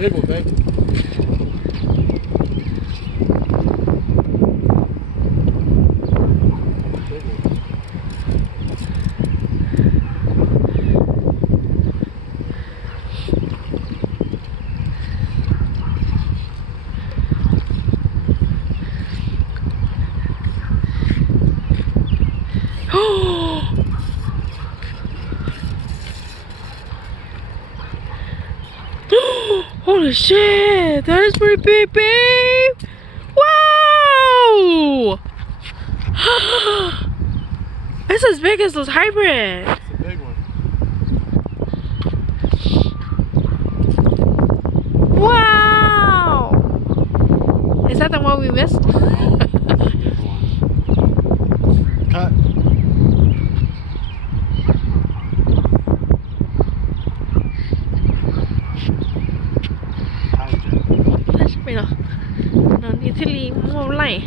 Table, table. Holy shit, that is pretty big, babe! Wow! It's as big as those hybrids. It's a big one. Wow! Is that the one we missed? Cut. Touch me, no. No need to leave more light.